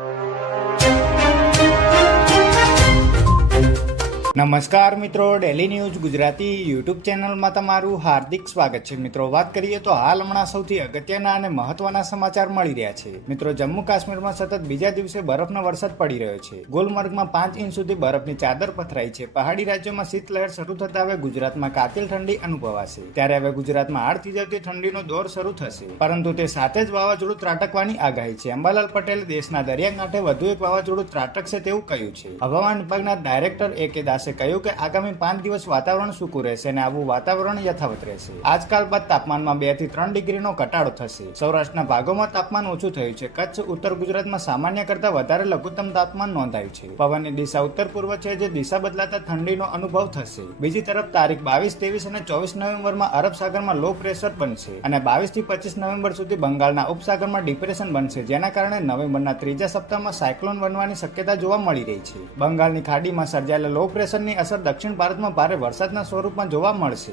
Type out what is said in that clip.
you. નમસ્કાર મિત્રો daily news Gujarati YouTube ચેનલમાં તમારું હાર્દિક સ્વાગત છે. મિત્રો, વાત કરીએ તો હાલ હમણાં સૌથી અગત્યના અને મહત્વના સમાચાર મળી રહ્યા છે. મિત્રો જમ્મુ કાશ્મીરમાં સતત બીજા દિવસે બરફનો વરસાદ પડી રહ્યો છે. ગુલમર્ગમાં પાંચ ઇંચ સુધી બરફની ચાદર પથરાઈ છે. પહાડી રાજ્યોમાં શીતલહેર શરૂ થતા હવે ગુજરાતમાં કાતિલ ઠંડી અનુભવાશે. ત્યારે હવે ગુજરાતમાં આડ જતી ઠંડીનો દોર શરૂ થશે. પરંતુ તે સાથે જ વાવાઝોડું ત્રાટકવાની આગાહી છે. અંબાલાલ પટેલે દેશના દરિયાકાંઠે વધુ એક વાવાઝોડું ત્રાટકશે તેવું કહ્યું છે. હવામાન વિભાગના ડાયરેક્ટર એ કે દાસે કહ્યું કે આગામી પાંચ દિવસ વાતાવરણ સૂકું રહેશે અને આવું વાતાવરણ યથાવત રહેશે. આજકાલ બાદ તાપમાનમાં બેથી ત્રણ ડિગ્રીનો ઘટાડો થશે. સૌરાષ્ટ્રના ભાગોમાં તાપમાન ઓછું થયું છે. કચ્છ, ઉત્તર ગુજરાતમાં સામાન્ય કરતા વધારે લઘુત્તમ તાપમાન નોંધાયું છે. પવનની દિશા ઉત્તર પૂર્વ છે, જે દિશા બદલાતા ઠંડીનો અનુભવ થશે. બીજી તરફ તારીખ બાવીસ, ત્રેવીસ અને ચોવીસ નવેમ્બરમાં અરબ સાગરમાં લો પ્રેશર બનશે અને બાવીસથી પચીસ નવેમ્બર સુધી બંગાળના ઉપસાગરમાં ડિપ્રેશન બનશે, જેના કારણે નવેમ્બરના ત્રીજા સપ્તાહમાં સાયક્લોન બનવાની શક્યતા જોવા મળી રહી છે. બંગાળની ખાડીમાં સર્જાયેલા લો પ્રેશરની અસર દક્ષિણ ભારતમાં ભારે વરસાદના સ્વરૂપમાં જોવા મળશે.